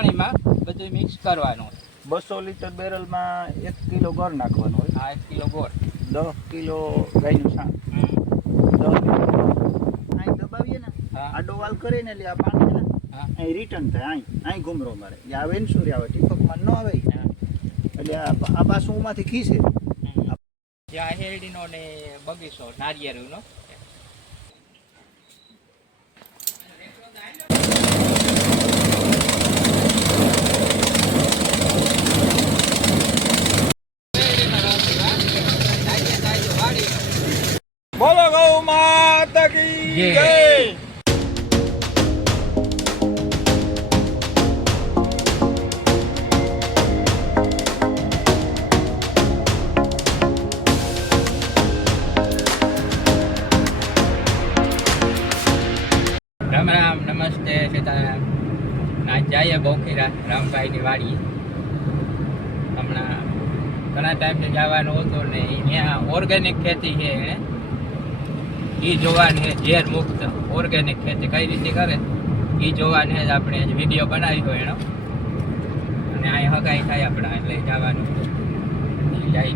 પાણીમાં બધું મિક્સ કરવાનું. 200 લીટર બેરલમાં 1 કિલો ગોળ નાખવાનો હોય. આ 1 કિલો ગોળ, 10 કિલો ગાયનું છાણ, 10 લીટર અહીં દબાવીએ ને આડો વાલ કરીને એટલે આ પાણી છે ને અહીં રિટર્ન થાય, અહીં ઘૂમરો મારે આ વેનસુરી આવે, ટીપકમાં ન આવે એટલે આ પાછું ઉમાંથી ખીસે. જ્યાં શેરડીનો ને બગીચો નારિયેળનો. બોલો ગૌ માતા કી જય. રામ રામ, નમસ્તે, સીતારામ. આજ જઈએ બોખીરા રામભાઈની વાડી. હમણાં ઘણા ટાઈમથી જવાનું હતું ને ત્યાં ઓર્ગેનિક ખેતી છે એને એ જોવાની છે. ઝેર મુક્ત ઓર્ગેનિક ખેતી કઈ રીતે કરે એ જોવાની છે. આપણે વિડીયો બનાવી હોય એનો અને અહીં હગાઈ થાય આપણા એટલે જવાનું જાય.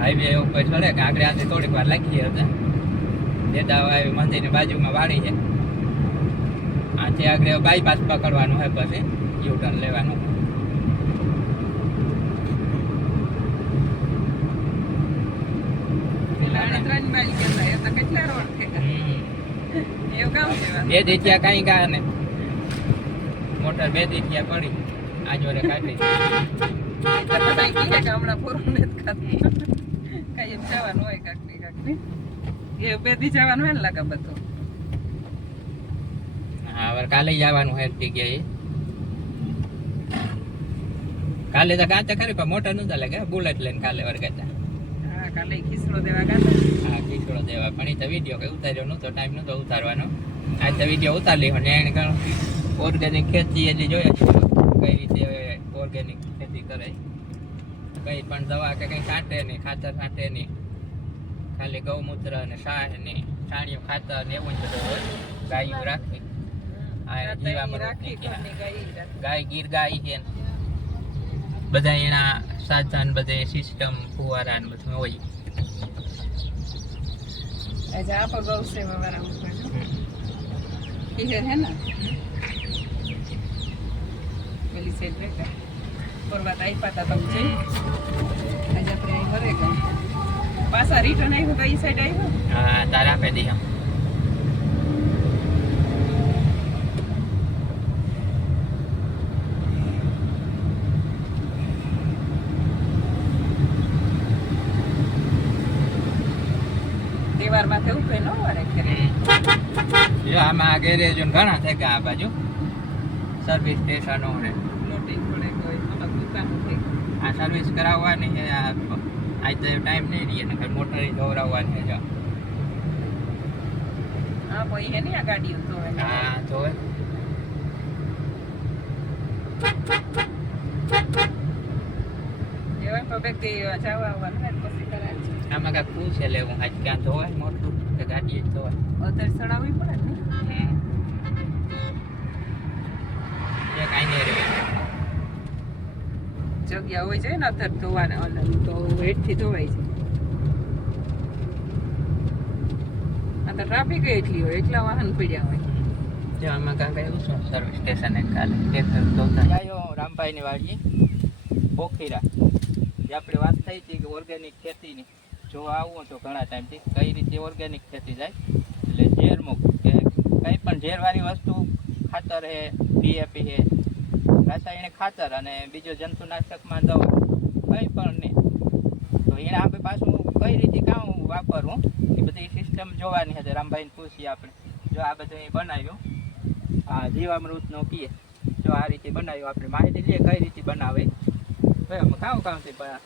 હાઈવે ઉપર ચડે કે આગળ આજે થોડીક વાર લાગી હતા. દેદાવા આવી મંદિરની બાજુમાં વાડી છે. આથી આગળ બાયપાસ પકડવાનું હોય, પછી યુ ટર્ન લેવાનું. બે દીઠિયા કઈ ગા ને મોટર 2 દીઠિયા પડી આ જોડે કાઢી હમણાં પૂરું નથી ખાતું. કઈ એમ જવાનું હોય કાકડી એ 2 દી જવાનું હોય ને લાગે બધું. હા, હવે કાલે જવાનું હોય જગ્યાએ. કાલે તો કાંતે ખરી પણ મોટર નતા લાગે, બુલેટ લઈને કાલે વરગાતા. હા, કાલે ખીસડો દેવા ગાતા. હા, ખીસડો દેવા. પણ એ તો વિડીયો કઈ ઉતાર્યો નતો, ટાઈમ નતો ઉતારવાનો. આજ તો વિડીયો ઉતારી લીધો ને એને ઓર્ગેનિક ખેતી એટલે જોયા છે કઈ રીતે ઓર્ગેનિક ખેતી કરે. કઈ પણ દવા કે કઈ છાંટે નહીં, ખાતર છાંટે નહીં, ખાલી ગૌમૂત્ર ને શાહ ને છાણિયું ખાતર ને એવું જ બધું હોય. ગાયું રાખી ગાય ગીર ગાય છે બધા એના સાધન બધે સિસ્ટમ ફુવારા ને બધું હોય. આજે આપો ગૌ સેવા વાળા ઉપર હે ને પેલી સાઈડ બેઠા પરવાત આપ્યા હતા તમે જઈ. આજે આપણે અહીં વરે ગયા પાછા રિટર્ન આવ્યું તો એ સાઈડ આવ્યું. હા, તારા આપે દે. તહેવારમાં થયું કઈ ન વારે ખેરે. આમાં ગેરેજ ઘણા થઈ ગયા આ બાજુ, સર્વિસ સ્ટેશનો ને લોટિંગ પડે કોઈ અલગ દુકાનો થઈ ગઈ. આ સર્વિસ કરાવવાની છે. આજ તો ટાઈમ નહીં રહીએ ને મોટર દોરાવવાની છે. હા, ભાઈ એની આ ગાડીઓ તો હા, તો એવા તો વ્યક્તિ જવા આવવાનું ને પછી કરાય છે. આમાં કાંઈક પૂછે લેવું આજ ક્યાં ધોવાય મોટું કે ગાડી જ ધોવાય. અત્યારે ચડાવવી પડે ને એ કાંઈ નહીં રહે. જગ્યા હોય છે ને અત્યારે ધોવાના અલગ તો હેઠથી ધોવાય છે. આ તો ટ્રાફિક એટલી હોય એટલા વાહન પડ્યા હોય. જો આમાં કાંઈક એવું શું સર્વિસ સ્ટેશન એક કાલે ટ્રેક્ટર ધોતા આવ્યો રામભાઈની વાડીએ બોખીરા. જે આપણે વાત થઈ હતી કે ઓર્ગેનિક ખેતીની જો આવું તો ઘણા ટાઈમથી કઈ રીતે ઓર્ગેનિક ખેતી જાય એટલે ઝેર મુક્ત કે કંઈ પણ ઝેરવાળી વસ્તુ ખાતર છે, ડીએપી છે, રાસાયણિક ખાતર અને બીજો જંતુનાશકમાં દવા કંઈ પણ નહીં. તો એને આપણે પાછું કઈ રીતે કામ વાપરવું એ બધી સિસ્ટમ જોવાની છે. રામભાઈને પૂછીએ આપણે. જો આ બધું બનાવ્યું આ જીવામૃતનો કીએ, જો આ રીતે બનાવ્યું આપણે માહિતી લઈએ કઈ રીતે બનાવે કામ કામથી પણ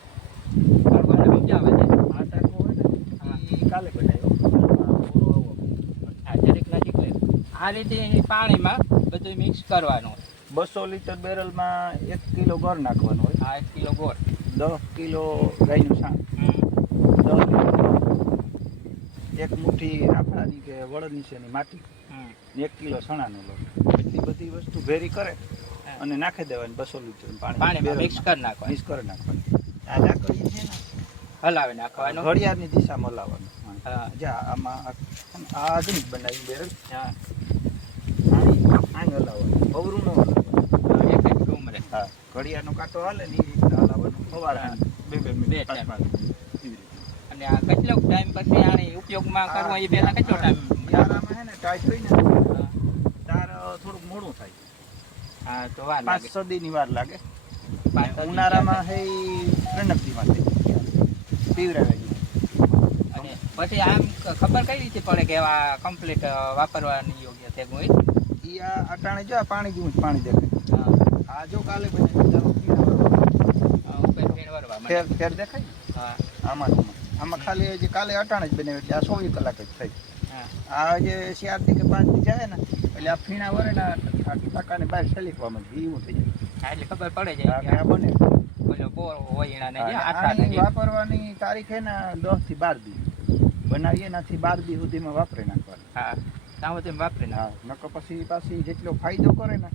મજા આવે છે. આ ટાંકો હોય ને કાલે બનાવ્યો આ જરીક નજીક લે. આ રીતે પાણીમાં બધું મિક્સ કરવાનું. 200 લીટર બેરલમાં 1 કિલો ગોળ નાખવાનો હોય. આ 1 કિલો ગોળ, 10 કિલો ગાયનું છાણ, 10 લીટર, 1 મુઠ્ઠી આપણાની કે વડ નીચેની માટી, 1 કિલો ચણાનો લોટ. એટલી બધી વસ્તુ ભેરી કરે અને નાખી દેવાની 200 લીટર પાણીમાં મિક્સ કરી નાખવાનું. મિક્સ કરી નાખવાનું. આ લાકડી છે ને હલાવી નાખવાનું. ઘડિયાળની દિશામાં હલાવવાનું. હા જા આમાં આ જ બનાવી બેરલ. હા આને હલાવવાનું. બવરું ન હલાવવાનું. એક જ ઘૂમરે. હા ઘડિયાળનો કાંટો હાલે ને એ રીતના હલાવવાનું. સવારે 2 મિનિટ 5 મિનિટ એવી રીતે. અને આ કેટલો ટાઈમ પછી આની ઉપયોગમાં કરવો એ પહેલા કેટલો ટાઈમ? યારામાં હે ને ટાઈટ હોય ને તાર થોડુંક મોડું થાય. હા તો વાર 5 લાગે. સદીની વાર લાગે. 5 સદી ઉનાળામાં હે ત્રણકડીમાં થઈ પીવરાવે છે. અને પછી આમ ખબર કઈ રીતે પડે કે આ કમ્પ્લીટ વાપરવાની યોગ્ય છે કોઈ? ઈ આ અટાણે જો આ પાણી જેવું જ પાણી દેખાય. હા આ જો કાલે બને ચાલો ઉપર ફેણ વરવા ફેર મળે. ફેર દેખાય. હા આમાં ખાલી હજી કાલે અટાણે જ બને એટલે આ 24 કલાક જ થઈ. હા આ જે 4 થી કે 5 દી જાય ને એટલે આ ફીણા વરે ને આ ટાકાને બહાર સલીફવા માંડે એવું થઈ જાય. હા, એટલે ખબર પડે આ જાય આ બને. બોલો બોર હોય એના ને આની આઠા વાપરવાની તારીખ હે ને 10 થી 12 દી બનાવીએ નાથી 12 દી સુધીમાં વાપરી નાખવાનું. હા તાવ તેમ વાપરી નાખ. હા નકર પાછી જેટલો ફાયદો કરે ને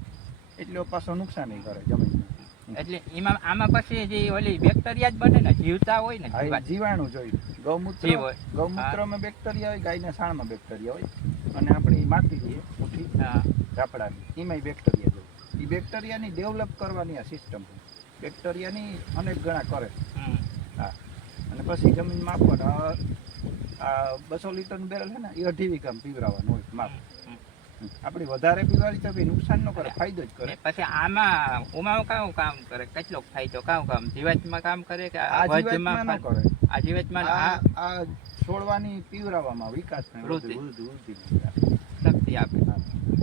એટલો પાછો નુકસાન કરે જમીનને. એટલે એમાં આમાં પછી જે ઓલી બેક્ટેરિયા જ બને ને જીવતા હોય ને હા, જીવાત. જીવાણું જોઈએ. જીવ હોય. ગૌમૂત્રમાં બેક્ટેરિયા હોય, ગાયના છાણમાં બેક્ટેરિયા હોય અને આપણી માટી છે ઉઠી હા ઝાપડાની એમાંય બેક્ટેરિયા જોઈએ. એ બેક્ટેરિયાની ડેવલપ કરવાની આ સિસ્ટમ છે. બેક્ટેરિયાની અનેક ગણા કરે. હમ. હા અને પછી જમીનમાં આપવાનું. આ 200 લીટરનું બેરલ છે ને એ 2.5 વીઘામાં પીવરાવાનું હોય માપ. આપણે વધારે પીવાળી તો નુકસાન ન કરે, ફાયદો જ કરે. ને પછી આમાં ઉમામાં કામ કામ કરે? કેટલો ફાયદો કામ જીવાતમાં કામ કરે કે આ જીવાતમાં ન કરે. આ જીવાતમાં આ છોડવાની પીવરાવામાં વિકાસ વૃદ્ધિ. વૃદ્ધિ શક્તિ આપે.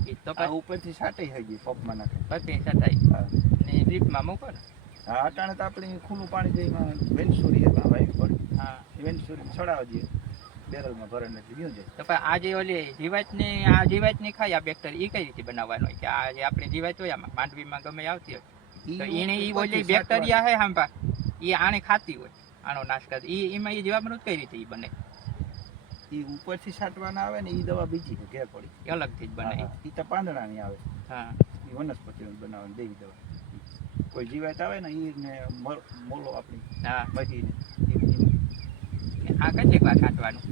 એ તો આ ઉપરથી છાંટાઈ થઈ ગઈ પંપમાં નાખે. પછી છટાઈ હા ને ડ્રીપમાં મૂકો ને. હા અટાણે તો આપણે ખુલ્લું પાણી જઈમાં વેનસુરી એમાં વાવી પડે. હા એ વેનસુરી છોડાવી દઈએ બેરલમાં ભરીને એટલે ગયું જાય. તો પણ આ જે ઓલી જીવાતની ખાય આ બેક્ટેરિયા એ કઈ રીતે બનાવવાનો હોય કે આ જે આપણી જીવાત હોય આમાં માંડવીમાં ગમે આવતી હોય તો એને એ ઓલી બેક્ટેરિયા હે હાંભા એ આને ખાતી હોય, આનો નાશ કરતી એમાં એ જીવામૃત કઈ રીતે ઈ બને? એ ઉપરથી છાંટવાના આવે ને એ દવા બીજી છે ઘેર પડી. એ અલગથી જ બને. એ તો પાંદડાની આવે. હા એ વનસ્પતિનું બનાવવાની દેવી દવા. કોઈ જીવાત આવે ને એને મોલો આપણી હા મહીને આ કેટલીક વાર છાંટવાનું?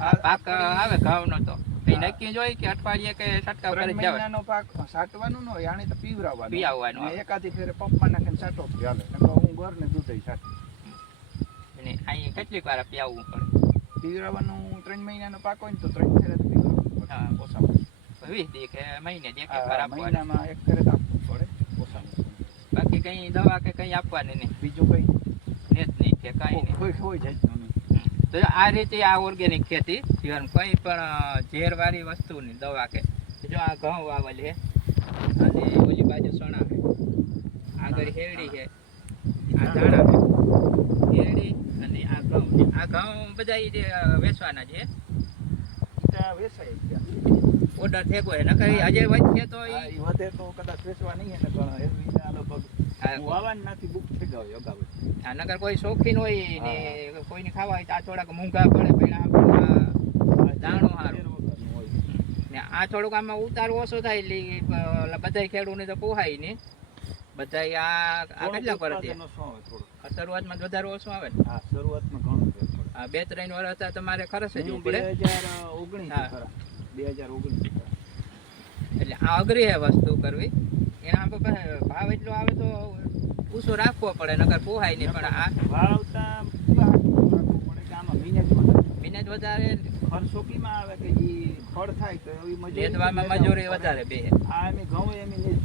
આ પાક આવે ઘઉંનો તો કઈ નક્કી જ હોય કે અઠવાડિયે કે છંટકાવ કરી જ જવાય? મહિનાનો પાક છાંટવાનું ન હોય, આને તો પીવરાવવાનું. પીવરાવવાનું આવે. ને એકાદી ફેરે પંપમાં નાખીને છાંટો તો હાલે. નકર હું ઘરને દૂધ છાંટું. અને અહીં કેટલીક વાર પીવવું પડે? પીવરાવાનું 3 મહિનાનો પાક હોય ને તો 3 ફેરે તો પીવરાવવું પડે. હા. ઓછામાં 20 દી કે મહિને એક વાર આપવાનું. મહિનામાં 1 ફેરે તો આપવું પડે ઓછામાં. બાકી કઈ દવા કે કઈ આપવાની નહીં? બીજું કઈ ને જ નહીં કે કઈ નહીં. હોય જાય નહીં. તો આ રીતે આ ઓર્ગેનિક ખેતી જીવન કંઈ પણ ઝેરવાળી વસ્તુની દવા કે જો આ ઘઉં વાવેલ છે અને ઓલી બાજુ ચણા છે, આગળ હેરડી છે, આ ધાણા છે, હેરડી અને આ ઘઉં છે. આ ઘઉં બધા ઈ જે વેચવાના છે. ત્યાં વેચાય ગયા. ઓર્ડર થયો હોય નકર ઈ હજે વધશે તો હા, ઈ ઈ વધે તો કદાચ વેચવા નહીં હે ને ઘણા એવી રીતે આ લગભગ હું વાવવાનું નથી બુક થઈ ગયો અગાઉ. આ નકર કોઈ શોખીન હોય ને કોઈને ખાવા હોય તો આ થોડાક મોંઘા પડે પણ આ દાણો સારું ને આ થોડુંક આમાં ઉતાર ઓછો થાય એટલે બધા ખેડૂતને તો પોહાય નહીં. બધા આ કેટલા પર શરૂઆતમાં વધારે ઓછું આવે ને? હા શરૂઆતમાં ઘણું ફેર પડે. આ 2-3 વર્ષ હતા તમારે ખર્ચ જ જવું પડે. 2019 હા. ખરા 2019 ખરા. એટલે આ અઘરી છે વસ્તુ કરવી. એના ભાવ એટલો આવે તો ઊંચો રાખવો પડે નકર પોહાય નહીં. પણ આ વાવતા કેવા હાટું રાખવું પડે કે આમાં મહેનત વધારે. મહેનત વધારે ખર્ચો કેમાં આવે કે ઈ ફળ થાય તો એવી મજૂરી લેદવામાં મજૂરી વધારે બે. આ એમ ઘઉં એમ નહીં.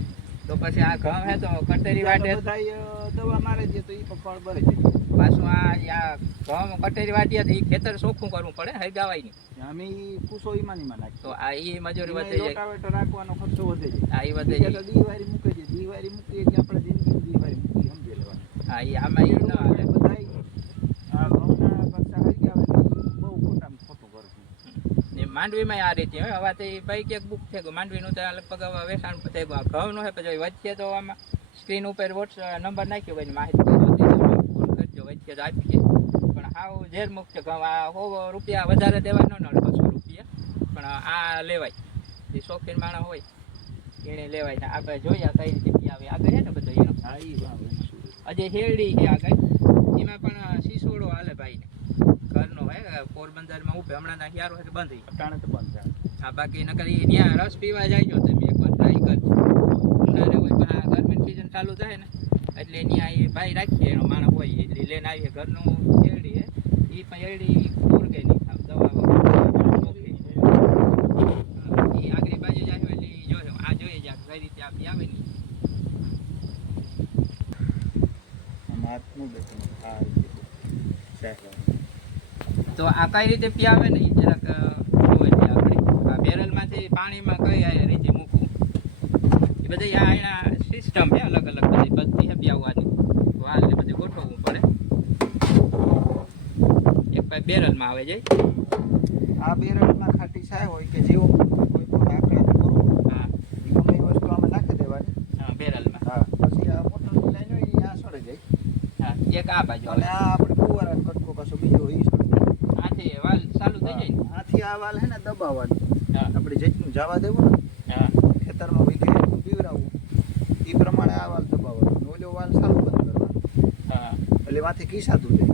તો પછી આ ઘઉં હે તો કટેરી વાટે બધાય દવા મારે છે તો ઈ પણ ફળ ભરે છે. પાછું આ ઘઉં કટેરી વાટીએ તો ઈ ખેતર ચોખ્ખું કરવું પડે, હરગાવાય નહીં. અમે ઈ કુસો ઈમાનીમાં નાખીએ. તો આ ઈ મજૂરી વધે જાય. રોટાવેટર રાખવાનો ખર્ચો વધે છે. આ ઈ વધે બીજા જાય. તો દીવારી મૂકે છે. દીવારી મૂકીએ એટલે આપણે જિંદગી દીવારી મૂકી સમજી લેવાનું. હા ઈ આમાં ઈ ન હાલે. બધાય આ ઘઉંના પૈસા હરી આવે ને ઈ બહુ ખોટામાં ખોટું કરે છે. ને માંડવીમાં આ રીતે હવે હવે તો બાઈક એક બુક થઈ ગયું માંડવીનું તો લગભગ હવે વેચાણ થઈ ગયું. ઘઉંનું છે પછી વચ્ચે તો આમાં સ્ક્રીન ઉપર નંબર નાખ્યો હોય ને માહિતી ફોન કરજો વચ્ચે તો આપી છે. પણ હાવ ઝેર મુક્ત ઘઉં આ 100 રૂપિયા વધારે દેવાય ન નડે 200 રૂપિયા પણ આ લેવાય. જે શોખીન માણસ હોય એને લેવાય ને આપણે જોઈએ કઈ રીતે હવે આગળ છે ને બધો એનો હા ઈ વાવ વેણસુરી. આજે હેરડી છે આગળ એમાં પણ શીશોડો હાલે ભાઈને ઘરનો હે પોરબંદરમાં ઉપે હમણાં ના યારો છે બંધ થઈ અટાણે તો બંધ છે. હા બાકી નકર ઈ ત્યાં રસ પીવા જાય તમે એકવાર ટ્રાય કરજો ઉનાળે હોય પણ આ ગરમીની સિઝન ચાલુ થાય ને એટલે ત્યાં એ ભાઈ રાખીએ એનો માણસ હોય એટલે લઈને આવીએ ઘરનું હેરડી હે એ પણ હેરડી ઓર્ગેનિક દવા વગર એ આગળ બાજુ જાય એટલે ઈ જોશે આ જોઈએ જાય કઈ રીતે આપી આવે ને હાથનું બેઠું આ રીતે સાહેબ. તો આ કઈ રીતે પીવે ને ઈ જરાક જોવે છે આપણે આ બેરલમાંથી પાણીમાં કઈ રીતે મૂકવું એ બધી આ એના સિસ્ટમ છે અલગ અલગ બધી છે પીવવાની તો આ રીતે બધું ગોઠવવું પડે એક પાસે બેરલમાં આવે જાય આ બેરલમાં ખાટી સાય હોય કે જેવો કોઈ પણ આકડા પૂરો હા એ ગમે એ વસ્તુ આમાં નાખી દેવાની. હા બેરલમાં હા પછી આ મોટરની લાઈન હોય એ આ સડે જાય હા એક આ બાજુ અને આવે આ આપણે ફુવારાનો કટકો કશો બીજો ઈ સડે જાય. આથી વાલ ચાલુ થઈ જાય ને આથી આ વાલ હે ને દબાવવાનું હા આપણે જેટલું જવા દેવું ને હા ખેતરમાં વીઘે એટલું પીવરાવવું એ પ્રમાણે આ વાલ દબાવવાનો ઓલો વાલ ચાલુ બંધ કરવાનો હા એટલે માથે ખીસાતું જાય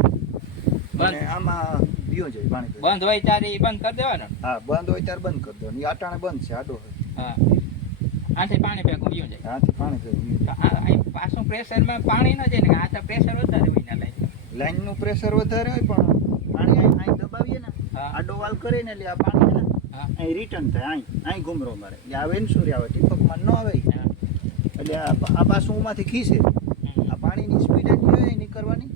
બંધ અને આમાં દિયો જાય પાણી પીવા. બંધ હોય ત્યારે ઈ બંધ કરી દેવાનો હા બંધ હોય ત્યારે બંધ કરી દેવાનું. એ આટાણે બંધ છે આડો હોય હા આથી પાણી ભેગું પીવું જાય હાથી પાણી પીવું. તો આ પાછું પ્રેશરમાં પાણી ન જાય ને આ તો પ્રેશર વધારે હોય ના લાઈન લાઈનનું પ્રેશર વધારે હોય પણ પાણી અહીં દબાવીએ ને હા આડો વાલ કરીને એટલે આ પાણી છે ને હા અહીં રિટર્ન થાય અહીં ઘૂમરો મારે એ આવે ને સૂર્ય આવે ટીપકમાં ન આવે હા એટલે આ પાછું ઉમાંથી ખીસે આ પાણીની સ્પીડ એટલી હોય નીકળવાની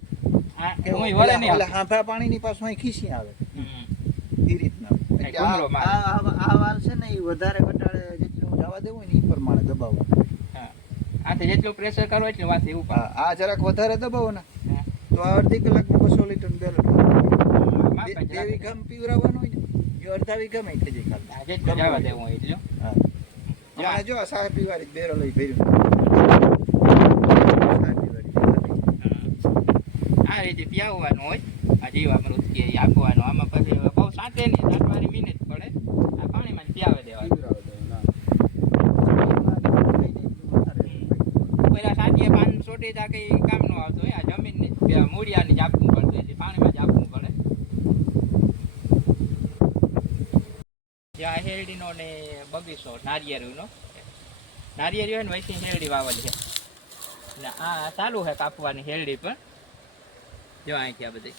હા કે હું વળે નહીં એટલે હાંભા પાણીની પાછું અહીં ખીસી આવે એ રીતના. એટલે ઘૂમરો મારે. આ વાલ છે ને એ વધારે ઘટાડે જેટલું જવા દેવું હોય ને એ પ્રમાણે દબાવવાનું. હા આથી જેટલું પ્રેશર કરો એટલું વાથી ઉપર હા આ જરાક વધારે દબાવો ને હા તો આ અડધી કલાકમાં 200 લીટર બેલ માપ જ બે વીઘામાં પીવરાવવાનું હોય ને એ અડધા વીઘામાં થઈ જાય ખાલી. હા, જેટલું જવા દેવું હોય એટલું હા જ્યાં જો આ સાહેબ પીવાળી બેરો લઈ ભર્યું સાહેબ પીવાળી. આ રીતે પીવવાનું હોય આ જીવામૃત કે ઈ આપવાનું આમાં પછી બહુ સાંતે નહીં સાતવાની મિનિટ પડે આ પાણીમાં જ પીવે દેવાનું પેલા સાંજે પાન સોટી તા કઈ કામ નો આવતો હોય આ જમીનની મૂળિયાની જ આપવું પડતું એટલે પાણીમાં જ આપવું પડે જ્યાં હેરડીનો ને બગીચો નારિયેળીનો હોય ને વૈસી હેરડી વાવલ છે ને આ ચાલુ છે કાપવાની હેરડી પણ જો અહીંથી આ બધી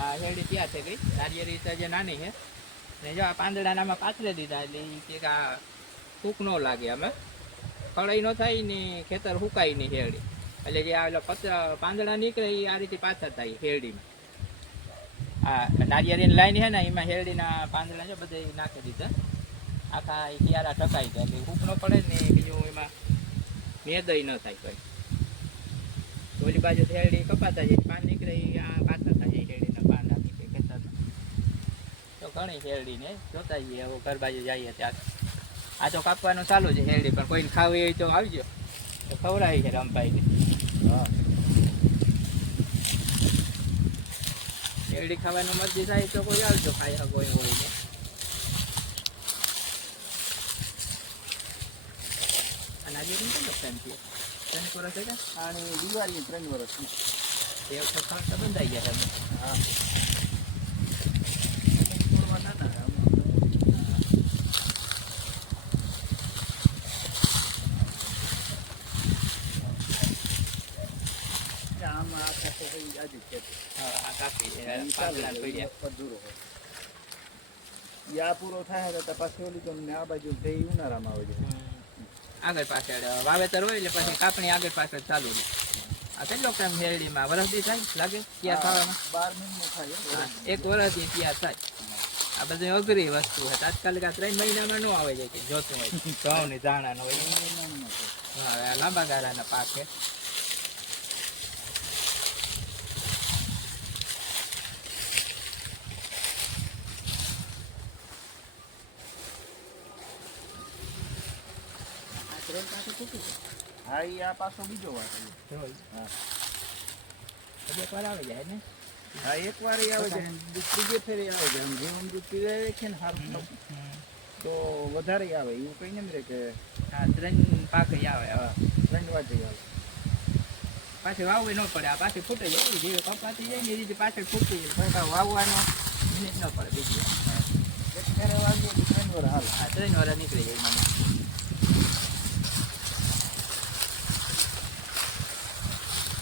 આ હેરડી ત્યાં છે ગઈ નારિયેળી તો જે નાની છે ને જો આ પાંદડાનામાં પાથરે દીધા એટલે ઈ કે આ ફૂક ન લાગે અમે ખળાઈ ન થાય ને ખેતર હુકાય નહીં હેરડી એટલે જે આ પાંદડા નીકળે એ આ રીતે પાછળ થાય હેરડીમાં આ નારિયેળીની લાઈન છે ને એમાં હેરડીના પાંદડા છે બધા નાખી દીધા આખા એ ક્યારા ટકાઈ જાય એટલે હૂક ન પડે ને બીજું એમાં મેદય ન થાય કોઈ ઓલી બાજુ હેરડી કપાતા જાય પાન નીકળે એ આ પાછળ થાય હેરડીના પાન નીકળે ખેતરમાં તો ઘણી હેરડી ને જોતા જઈએ હવે ઘર બાજુ જઈએ ત્યારે આ તો કાપવાનું ચાલુ છે હેરડી પણ કોઈને ખાવી હોય તો આવજો તો ખવડાવી છે રમભાઈને હા હેરડી ખાવાનું મરજી થાય તો કોઈ આવજો ખાઈ શકો હોય ને અને આજે કેટલો ટાઈમ થયો 3 વર્ષ થયા અને દિવાળી 3 વર્ષની એ વખત ખર્ચ બંધાઈ ગયા તમે હા આમાં આ ખાતે આજુ છે હા આ કાપી પાંદડા પડ્યા અધૂરો હોય યા પૂરો થાય તો પાછી ઓલી તમને આ બાજુ થઈ ઉનાળામાં આવે છે આગળ પાછળ વાવેતર હોય એટલે પછી કાપણી આગળ પાછળ ચાલુ રહે આ કેટલો ટાઈમ હેરડીમાં વરસથી થાય લાગે તૈયાર થવામાં 12 મહિનો થાય એક વર્ષથી તૈયાર થાય આ બધી અઘરી વસ્તુ છે તાત્કાલિક આ 3 મહિનામાં ન આવે છે કે જોતું હોય ઘઉંની દાણાનો હોય હા આ લાંબા ગાળાના પાક છે હા ઈ આ પાછો બીજો વાત હા એક વાર આવી જાય ને હા એક વાર આવે છે બીજે ફેરે આવે છે જીવન દૂધ પીવે છે ને સારું તો વધારે આવે એવું કઈ નહીં રે કે હા 3 પાક આવે હવે 3 વાટી આવે. પાછી વાવવી ન પડે, આ પાછી ફૂટી જાય જેવી કપાતી જાય ને એ રીતે પાછળ ફૂટી જાય, પણ કાંઈ વાવવાનો મિનિટ ન પડે બીજી. એક ફેરે વાગીએ તો 3 વાર હાલ. હા 3 વાર નીકળી જાય મને.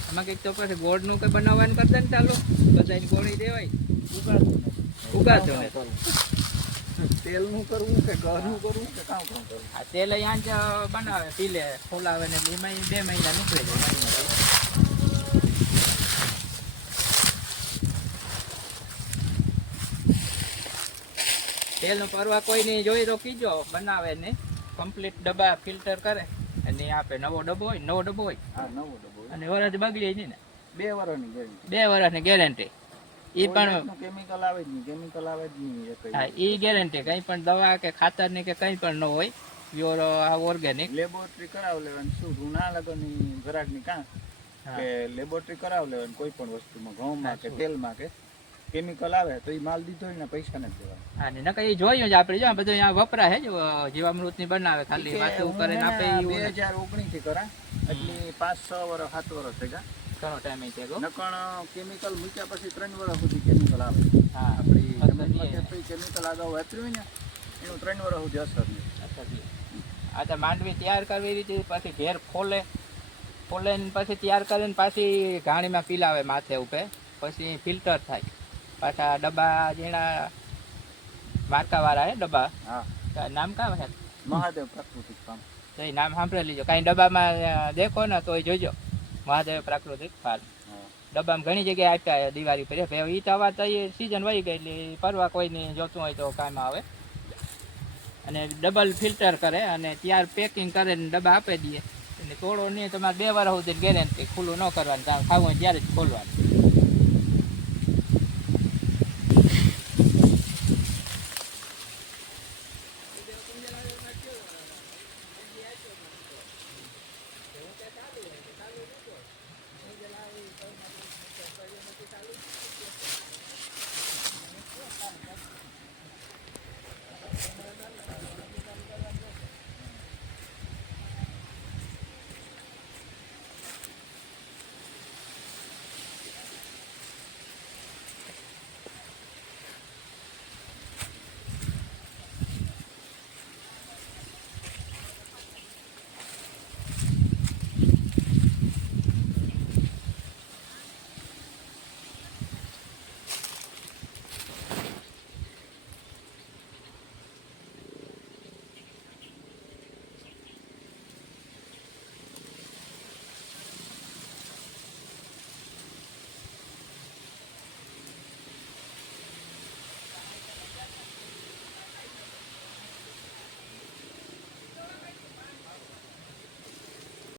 આમાં કંઈક તો પછી ગોળનું કંઈ બનાવવાનું કરતા ને ચાલો બધાને ગોળી દેવાય ઉગાડતો ને તેલનું કરવું કે ઘરનું કરવું કે કામ કરવું. આ તેલ અહીંયા જ બનાવે પીલે ફોલાવે ને એમાં 2 મહિના નીકળી જાય. તેલનું પરવા કોઈ નહીં જોઈ તો કીજો બનાવે ને કમ્પ્લીટ ડબ્બા ફિલ્ટર કરે અને આપે. નવો ડબ્બો હોય હા નવો ડબ્બો અને વરસ બગડી નહીં ને 2 વર્ષની ગેરંટી. 2 વર્ષની ગેરંટી. એ પણ કેમિકલ આવે જ નહીં એક હા એ ગેરંટી. કંઈ પણ દવા કે ખાતરની કે કંઈ પણ ન હોય, પ્યોર આ ઓર્ગેનિક. લેબોરેટરી કરાવ લેવાની શું રૂના લગનની ઘરાકની કાં કે લેબોરેટરી કરાવ લેવાની કોઈ પણ વસ્તુમાં ઘઉંમાં કે તેલમાં કે કેમિકલ આવે તો એ માલ દીધો હોય ને પૈસા નથી દેવાના. હા ને નકર એ જોયું જ આપણે જો બધું અહીંયા વપરાય છે જીવામૃતની બનાવે ખાલી વાતું કરીને આપે. 2019 થી કરા એટલે 5-6 વર્ષ 7 વર્ષ થઈ ગયા. ઘણો ટાઈમ થઈ ગયો. નકણ કેમિકલ મૂક્યા પછી 3 વર્ષ સુધી કેમિકલ આવે. હા આપણી કેમિકલ આગળ વાપર્યું હોય ને એનું 3 વર્ષ સુધી અસર નહીં. આ તો માંડવી તૈયાર કરવી રીતે પછી ઘેર ફોલે ને પછી તૈયાર કરીને પાછી ઘાણીમાં પીલાવે માથે ઉપર, પછી ફિલ્ટર થાય. પાછા ડબ્બા જેના માર્કાવાળા હે ડબ્બા. હા નામ કામ છે મહાદેવ પ્રાકૃતિક ફાર્મ. તો એ નામ સાંભળી લીજો. કાંઈ ડબ્બામાં દેખો ને તો જોજો મહાદેવ પ્રાકૃતિક ફાર્મ. ડબ્બામાં ઘણી જગ્યાએ આપ્યા દિવાળી પર. એ તો આવા તો એ સિઝન વહી ગઈ એટલે પરવા કોઈને જોતું હોય તો કામ આવે. અને ડબલ ફિલ્ટર કરે અને ત્યાર પેકિંગ કરે ને ડબ્બા આપી દઈએ. એટલે તોડો નહીં તમારે 2 વર્ષ સુધી ગેરંટી. ખુલ્લું ન કરવાનું, ખાવું હોય ત્યારે જ ખોલવાનું.